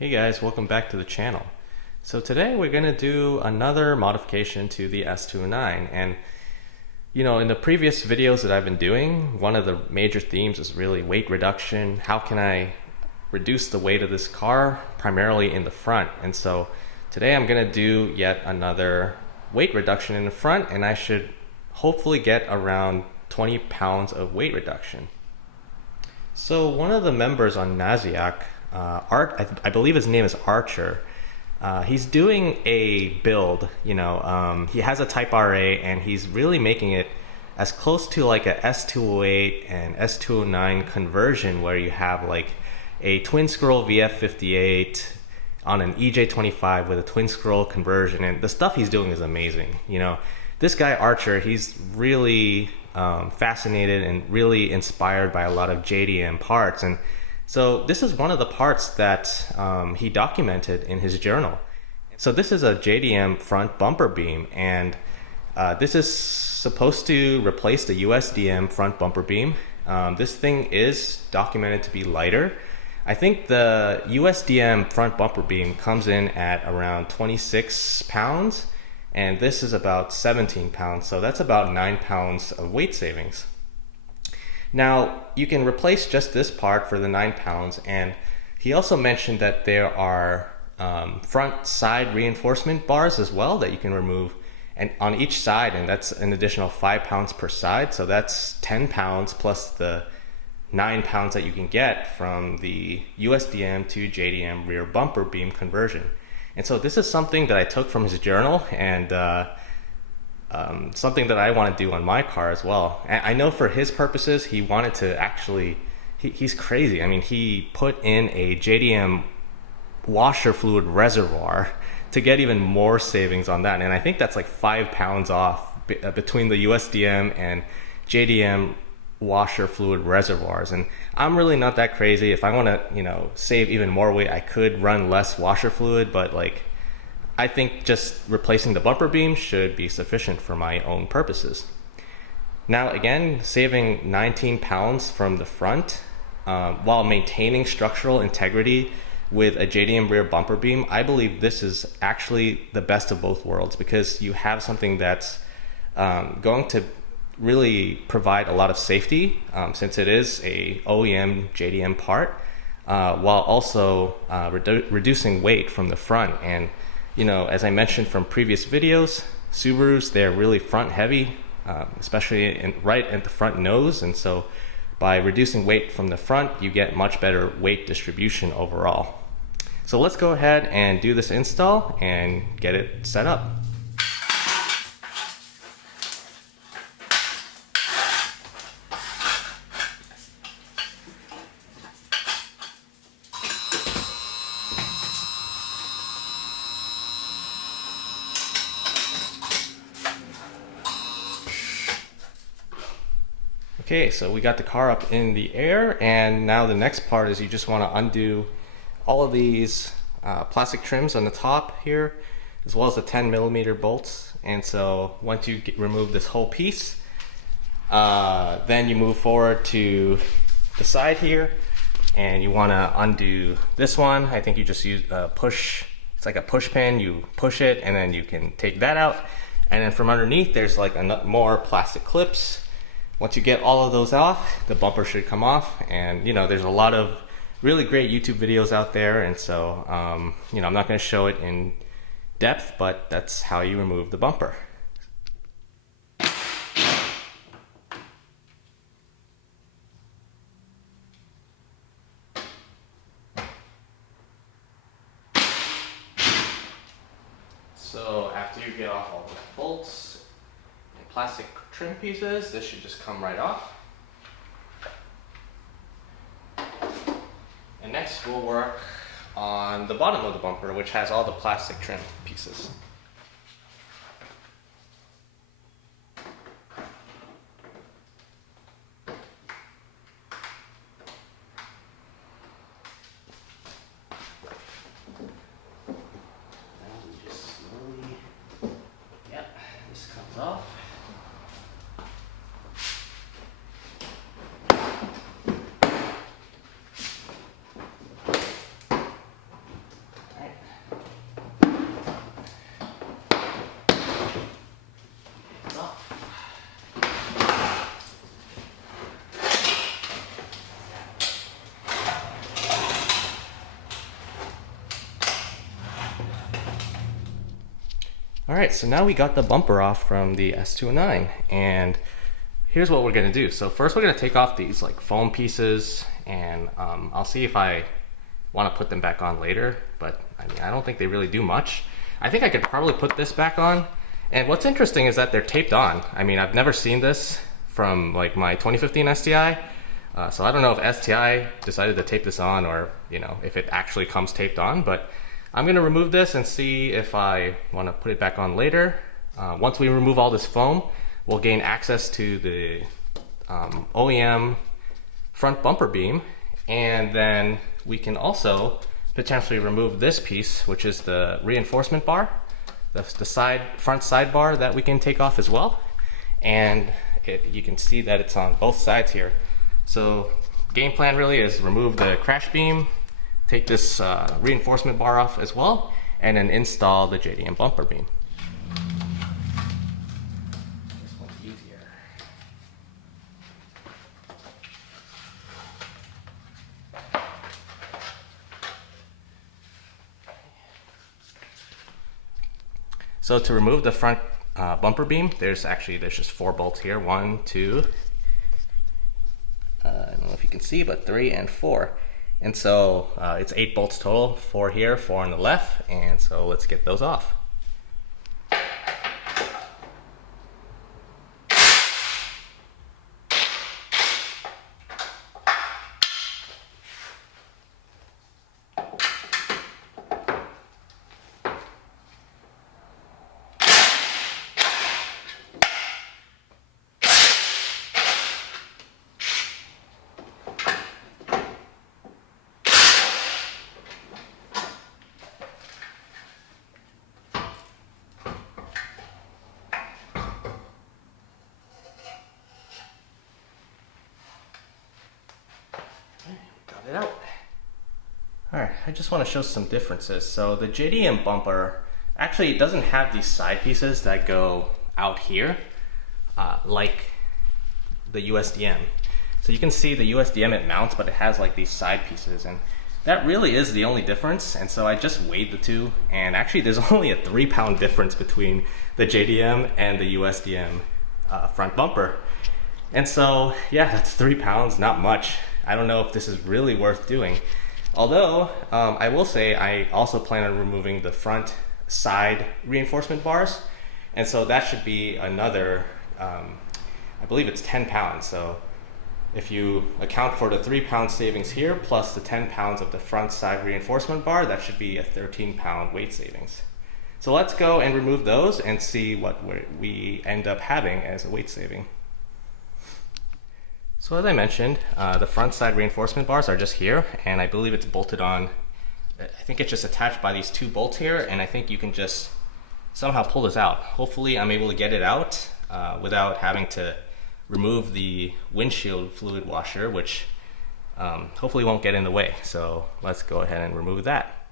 Hey guys, welcome back to the channel. So today we're going to do another modification to the S209, and in the previous videos that I've been doing, one of the major themes is really weight reduction. How can I reduce the weight of this car, primarily in the front? And so today I'm going to do yet another weight reduction in the front, and I should hopefully get around 20 pounds of weight reduction. So one of the members on Naziak, I believe his name is Archer. He's doing a build, he has a Type RA and he's really making it as close to like a S208 and S209 conversion, where you have like a twin scroll VF58 on an EJ25 with a twin scroll conversion, and the stuff he's doing is amazing. This guy Archer, he's really fascinated and really inspired by a lot of JDM parts, and so this is one of the parts that he documented in his journal. So this is a JDM front bumper beam, and this is supposed to replace the USDM front bumper beam. This thing is documented to be lighter. I think the USDM front bumper beam comes in at around 26 pounds, and this is about 17 pounds, so that's about 9 pounds of weight savings. Now, you can replace just this part for the 9 pounds, and he also mentioned that there are front side reinforcement bars as well that you can remove, and on each side, and that's an additional 5 pounds per side, so that's 10 pounds plus the 9 pounds that you can get from the USDM to JDM rear bumper beam conversion. And so this is something that I took from his journal, and something that I want to do on my car as well. And I know for his purposes, he wanted to actually, he's crazy. I mean, he put in a JDM washer fluid reservoir to get even more savings on that. And I think that's like 5 pounds off between the USDM and JDM washer fluid reservoirs. And I'm really not that crazy. If I want to, save even more weight, I could run less washer fluid, but I think just replacing the bumper beam should be sufficient for my own purposes. Now again, saving 19 pounds from the front while maintaining structural integrity with a JDM rear bumper beam, I believe this is actually the best of both worlds, because you have something that's going to really provide a lot of safety, since it is a OEM JDM part, while also reducing weight from the front. And as I mentioned from previous videos, Subarus, they're really front heavy, especially right at the front nose. And so by reducing weight from the front, you get much better weight distribution overall. So let's go ahead and do this install and get it set up. Okay, so we got the car up in the air, and now the next part is you just want to undo all of these plastic trims on the top here, as well as the 10mm bolts. And so once you remove this whole piece, then you move forward to the side here, and you want to undo this one. I think you just use a push, it's like a push pin, you push it and then you can take that out. And then from underneath there's like more plastic clips. Once you get all of those off, the bumper should come off. And there's a lot of really great YouTube videos out there, and so I'm not going to show it in depth, but that's how you remove the bumper. So after you get off all the bolts and plastic trim pieces, this should just come right off. And next we'll work on the bottom of the bumper, which has all the plastic trim pieces. This comes off. Alright, so now we got the bumper off from the S209, and here's what we're going to do. So first we're going to take off these like foam pieces, and I'll see if I want to put them back on later, but I mean, I don't think they really do much. I think I could probably put this back on, and what's interesting is that they're taped on. I mean, I've never seen this from like my 2015 STI, so I don't know if STI decided to tape this on or, you know, if it actually comes taped on, but I'm going to remove this and see if I want to put it back on later. Once we remove all this foam, we'll gain access to the OEM front bumper beam, and then we can also potentially remove this piece, which is the reinforcement bar, the front side bar that we can take off as well. And you can see that it's on both sides here. So game plan really is remove the crash beam, take this reinforcement bar off as well, and then install the JDM bumper beam. This one's easier. So to remove the front bumper beam, there's just 4 bolts here. 1, 2, I don't know if you can see, but 3 and 4. And so it's 8 bolts total, 4 here, 4 on the left, and so let's get those off. Got it out. Alright, I just want to show some differences. So the JDM bumper actually doesn't have these side pieces that go out here like the USDM. So you can see the USDM it mounts, but it has like these side pieces, and that really is the only difference. And so I just weighed the two, and actually there's only a 3-pound difference between the JDM and the USDM front bumper. And so yeah, that's 3 pounds, not much. I don't know if this is really worth doing. Although, I will say I also plan on removing the front side reinforcement bars. And so that should be another, I believe it's 10 pounds. So if you account for the 3-pound savings here, plus the 10 pounds of the front side reinforcement bar, that should be a 13-pound weight savings. So let's go and remove those and see what we end up having as a weight saving. So as I mentioned, the front side reinforcement bars are just here, and I believe it's bolted on. I think it's just attached by these 2 bolts here, and I think you can just somehow pull this out. Hopefully I'm able to get it out without having to remove the windshield fluid washer, which hopefully won't get in the way. So let's go ahead and remove that.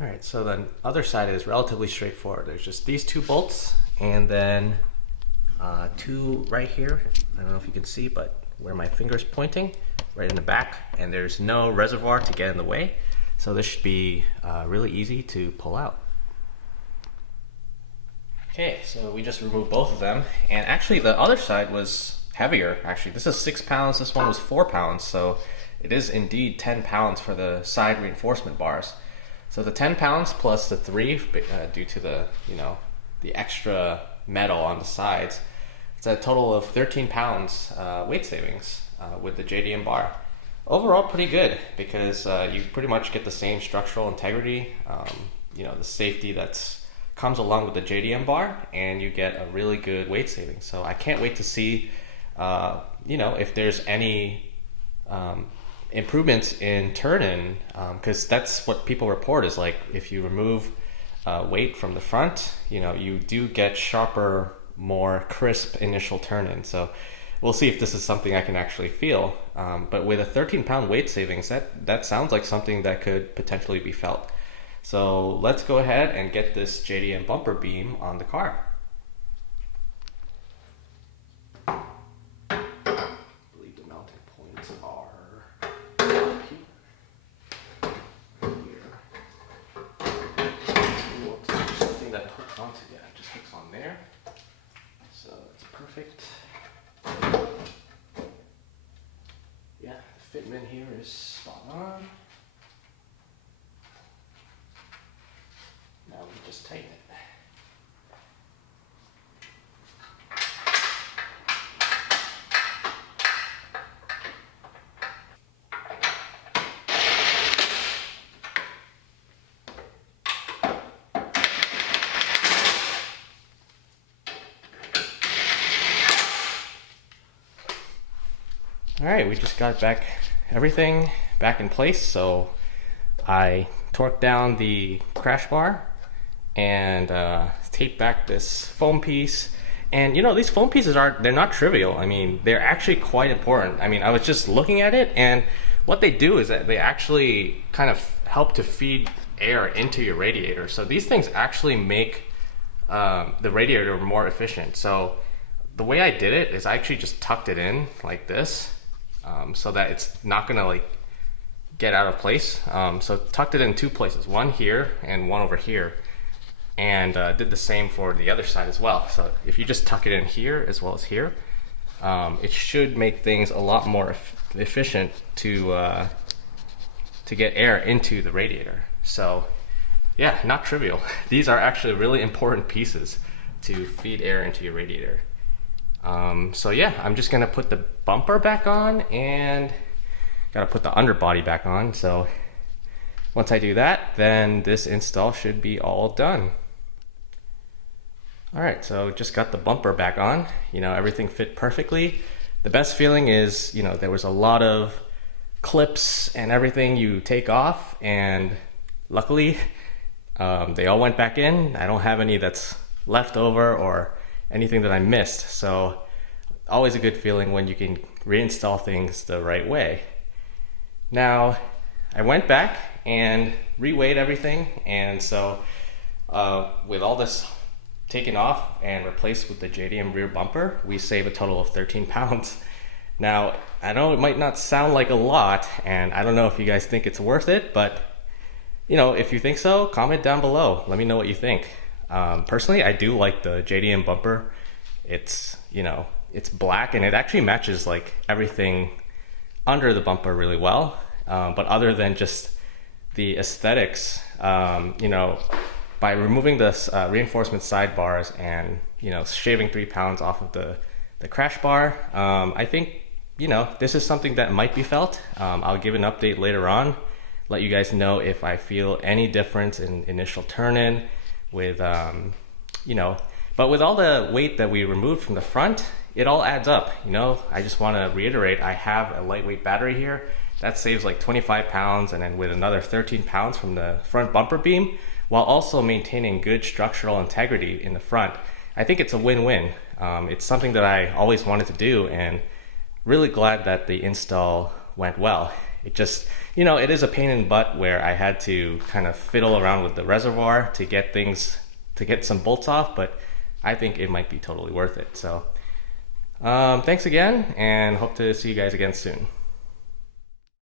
All right, so the other side is relatively straightforward. There's just these 2 bolts, and then 2 right here. I don't know if you can see, but where my finger's pointing, right in the back, and there's no reservoir to get in the way. So this should be really easy to pull out. Okay, so we just removed both of them, and actually the other side was heavier. Actually, this is 6 pounds, this one was 4 pounds, so it is indeed 10 pounds for the side reinforcement bars. So the 10 pounds plus the 3, due to the, you know, the extra metal on the sides, it's a total of 13 pounds weight savings with the JDM bar. Overall, pretty good, because you pretty much get the same structural integrity, you know, the safety that's comes along with the JDM bar, and you get a really good weight saving. So I can't wait to see, you know, if there's any improvements in turn-in, because that's what people report is like if you remove weight from the front, you know, you do get sharper, more crisp initial turn-in. So we'll see if this is something I can actually feel. But with a 13-pound weight savings, that sounds like something that could potentially be felt. So let's go ahead and get this JDM bumper beam on the car. I believe the mounting points are here. Something that hooks onto, yeah, it just hooks on there. So it's perfect. Yeah, the fitment here is spot on. Now we just tighten it. All right, we just got everything back in place. So I torqued down the crash bar and taped back this foam piece. And you know, these foam pieces they're not trivial. I mean, they're actually quite important. I mean, I was just looking at it, and what they do is that they actually kind of help to feed air into your radiator. So these things actually make the radiator more efficient. So the way I did it is I actually just tucked it in like this. So that it's not gonna like get out of place. So tucked it in two places, one here and one over here, and did the same for the other side as well. So if you just tuck it in here as well as here, it should make things a lot more efficient to get air into the radiator. So yeah, not trivial. These are actually really important pieces to feed air into your radiator. So yeah, I'm just gonna put the bumper back on and gotta put the underbody back on. So once I do that, then this install should be all done. All right, so just got the bumper back on. You know, everything fit perfectly. The best feeling is, you know, there was a lot of clips and everything you take off, and luckily they all went back in. I don't have any that's left over or anything that I missed. So always a good feeling when you can reinstall things the right way. Now I went back and reweighed everything, and so with all this taken off and replaced with the JDM rear bumper, we save a total of 13 pounds. Now I know it might not sound like a lot, and I don't know if you guys think it's worth it, but you know, if you think so, comment down below. Let me know what you think. Personally, I do like the JDM bumper. It's, you know, it's black and it actually matches like everything under the bumper really well. But other than just the aesthetics, you know, by removing this reinforcement sidebars and, you know, shaving 3 pounds off of the crash bar, I think, you know, this is something that might be felt. I'll give an update later on, let you guys know if I feel any difference in initial turn-in with, you know, but with all the weight that we removed from the front, it all adds up. You know, I just want to reiterate, I have a lightweight battery here that saves like 25 pounds, and then with another 13 pounds from the front bumper beam, while also maintaining good structural integrity in the front. I think it's a win-win. It's something that I always wanted to do, and really glad that the install went well. It just, you know, it is a pain in the butt where I had to kind of fiddle around with the reservoir to get some bolts off, but I think it might be totally worth it. So thanks again, and hope to see you guys again soon.